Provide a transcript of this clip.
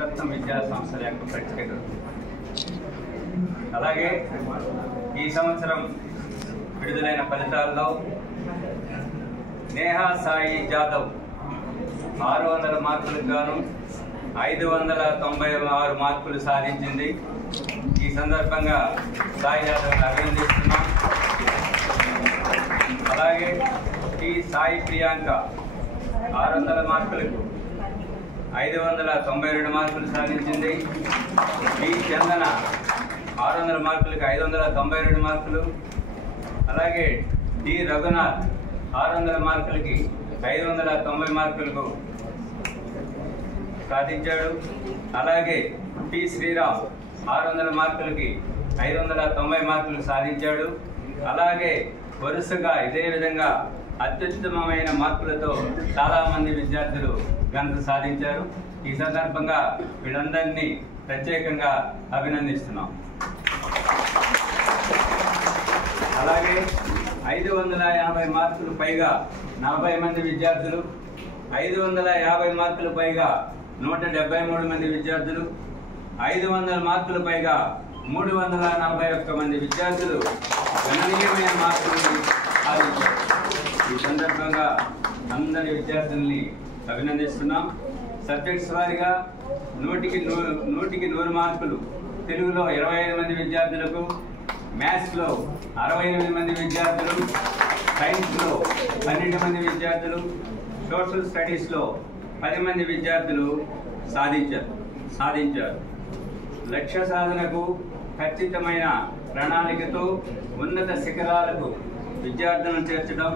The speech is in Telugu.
రత్న విద్యా సంస్థల యొక్క ప్రత్యేకత. అలాగే ఈ సంవత్సరం విడుదలైన ఫలితాల్లో నేహా సాయి జాదవ్ 600 మార్కులకు గాను 596 మార్కులు సాధించింది. ఈ సందర్భంగా సాయి జాదవ్ని అభినందిస్తున్నాం. అలాగే టి సాయి ప్రియాంక 600 మార్కులకు 592 మార్కులు సాధించింది. బి చందన 600 మార్కులకు 592 మార్కులు. అలాగే డి రఘునాథ్ 600 మార్కులకి 590 మార్కులకు సాధించాడు. అలాగే టి శ్రీరామ్ 600 మార్కులకి 590 మార్కులు సాధించాడు. అలాగే వరుసగా ఇదే విధంగా అత్యుత్తమమైన మార్కులతో చాలామంది విద్యార్థులు ఘనత సాధించారు. ఈ సందర్భంగా వీళ్ళందరినీ ప్రత్యేకంగా అభినందిస్తున్నాం. అలాగే 550 మార్కులు పైగా 40 మంది విద్యార్థులు, 550 మార్కులు పైగా 173 మంది విద్యార్థులు, 500 మార్కులు పైగా 341 మంది విద్యార్థులు గణనీయమైన మార్కులు సాధించారు. ఈ సందర్భంగా అందరి విద్యార్థుల్ని అభినందిస్తున్నాం. సబ్జెక్ట్స్ వారీగా 100కి 100 మార్కులు తెలుగులో 25 మంది విద్యార్థులకు, మ్యాథ్స్లో 68 మంది విద్యార్థులు, సైన్స్లో 12 మంది విద్యార్థులు, సోషల్ స్టడీస్లో 10 మంది విద్యార్థులు సాధించారు. లక్ష్య సాధనకు ఖచ్చితమైన ప్రణాళికతో ఉన్నత శిఖరాలకు విద్యార్థులను చేర్చడం